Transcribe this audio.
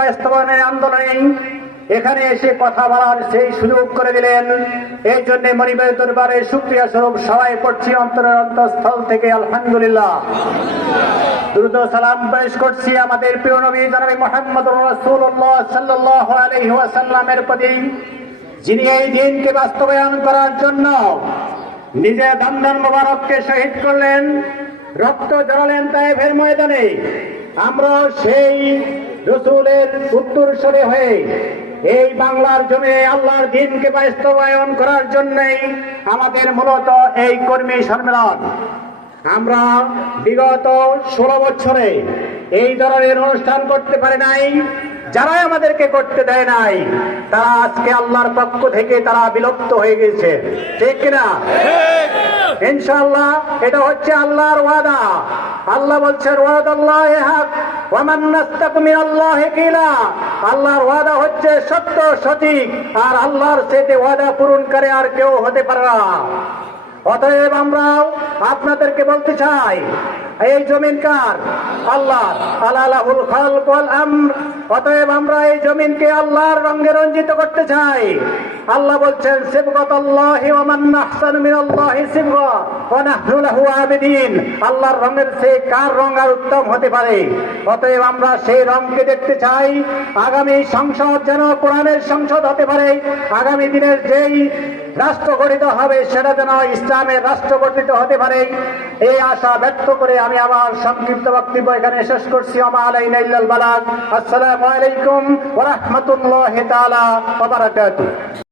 বাস্তবায়নের আন্দোলনে এখানে এসে কথা বলার সেই সুযোগ করে দিলেন। এই জন্য মনিবের দরবারে সুক্রিয়া স্বরূপ সবাই পড়ছি, অন্তরের অন্তঃস্থল থেকে আলহামদুলিল্লাহ। দ্রুত সালাম পেশ করছি আমাদের প্রিয় নবী জনাবি মোহাম্মদ রাসূলুল্লাহ সাল্লাল্লাহু আলাইহি ওয়াসাল্লামের প্রতি, যিনি এই দিনকে বাস্তবায়ন করার জন্য নিজে দন্দন মোবারককে শহীদ করলেন, রক্ত জড়ালেন তাইফের ময়দানে। আমরা সেই রসুলের উত্তর সরে হয়ে এই বাংলার জমে আল্লাহর দিনকে বাস্তবায়ন করার জন্যই আমাদের মূলত এই কর্মী সম্মেলন। আমরা বিগত ষোলো বছরে এই ধরনের অনুষ্ঠান করতে পারে নাই, যারাই আমাদেরকে করতে দেয় নাই, তারা আজকে আল্লাহর পক্ষ থেকে তারা বিলুপ্ত হয়ে গেছে। ঠিক কিনা? ইনশাআল্লাহ, এটা হচ্ছে আল্লাহর ওয়াদা। আল্লাহ বলছেন ওয়াদ আল্লাহ ওয়ামান নাস্তাক মিন আল্লাহ কিলা। আল্লাহর ওয়াদা হচ্ছে সত্য সঠিক, আর আল্লাহর সেতে ওয়াদা পূরণ করে আর কেউ হতে পারে না। অতএব আমরাও আপনাদেরকে বলতে চাই, এই জমিন কার? আল্লাহ আলাহুল খালক ওয়াল আমর। অতএব আমরা এই জমিনকে আল্লাহর রঙে রঞ্জিত করতে চাই। আল্লাহ বলছেন সিবগত ওয়া মান আহসানু মিনাল্লাহি সিবগা ওয়া নাহনু লাহু আবিদিন। আল্লাহর রঙের সে কার রং আর উত্তম হতে পারে? অতএব আমরা সেই রংকে দেখতে চাই। আগামী সংসদ যেন কোরআনের সংসদ হতে পারে। আগামী দিনের যেই রাষ্ট্র গঠিত হবে সেটা যেন ইসলামের রাষ্ট্র গঠিত হতে পারে। এই আশা ব্যক্ত করে আমি আমার সংক্ষিপ্ত বক্তব্য এখানে শেষ করছি। আসসালামু আলাইকুম ওয়া রাহমাতুল্লাহি তাআলা ওয়া বারাকাতুহু।